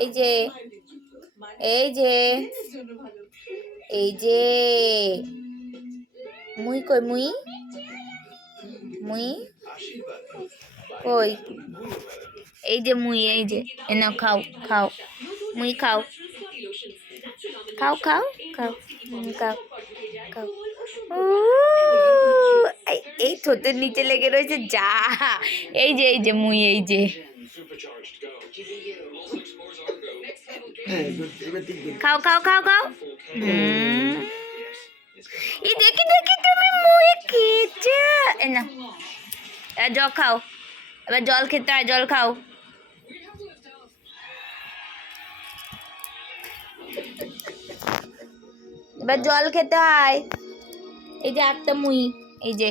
এই যে এই যে এই যে মুই কই মুই মুই কই এই যে মুই এই যে এনা খাও খাও মুই খাও খাও খাও খাও খাও খাও এই ঠোঁটের নিচে লেগে রয়েছে যা এই যে মুই এই যে খাও খাও খাও খাও এই দেখি দেখি তুমি মুই খেয়েছো না জল খাও এবার জল খেতে হয় জল খাও এবার জল খেতে হয় এই যে একটা মুই এই যে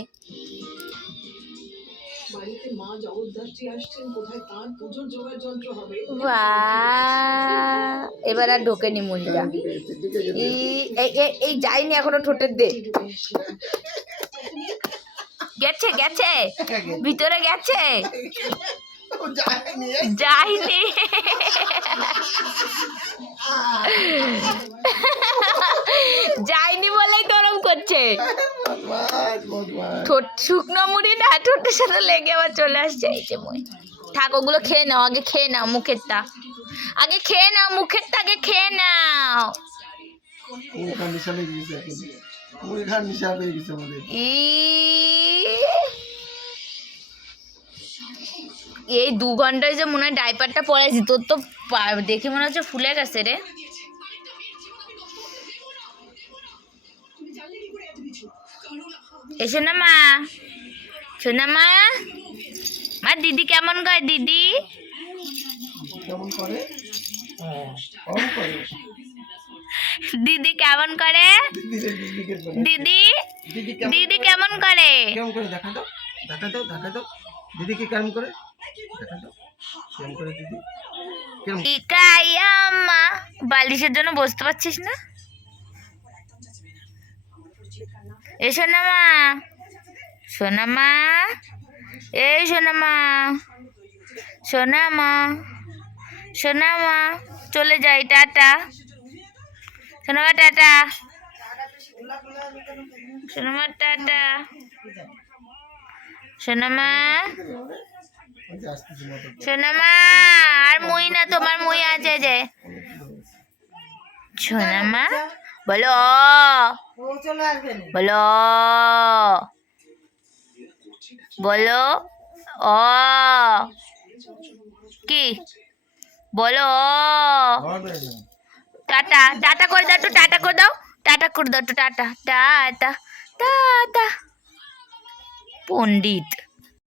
এবার আর ঢোকেনি মুন্ডা এই যায়নি এখনো ঠোঁটের দে গেছে গেছে ভিতরে গেছে যায়নি যায়নি বলেই গরম করছে ঠোঁট শুকনো মুড়ি না ঠোঁটের সাথে লেগে আবার চলে আসছে এই যে মই থাক ওগুলো খেয়ে নাও আগে খেয়ে নাও মুখেরটা আগে খেয়ে নাও মুখেরটা আগে খেয়ে নাও এই 2 ঘন্টায় যে মনে হয় ডাইপারটা পরেছি তোর তো দেখে মনে হচ্ছে ফুলে গেছে রে এসো না মা শোনা মা মা দিদি কেমন করে দিদি দিদি কেমন করে দিদি দিদি কেমন করে দেখা দাও দেখা দাও দেখা দাও দিদি কি কেমন করে দেখা দাও কেমন করে দিদি ইকাইয়াম্মা বালিশের জন্য বসতে পারছিস না এসো না মা সোনা মা এই সোনা মা সোনা মা সোনা মা চলে যাই টাটা সোনা মা টাটা সোনা মা টাটা সোনা মা সোনা মা আর মুই না তোমার মুই আছে যে সোনা মা বলো বলো বলো ও কি বলো টাটা টাটা করে দাও তো টাটা করে দাও টাটা করে দাও তো টাটা টাটা টাটা পণ্ডিত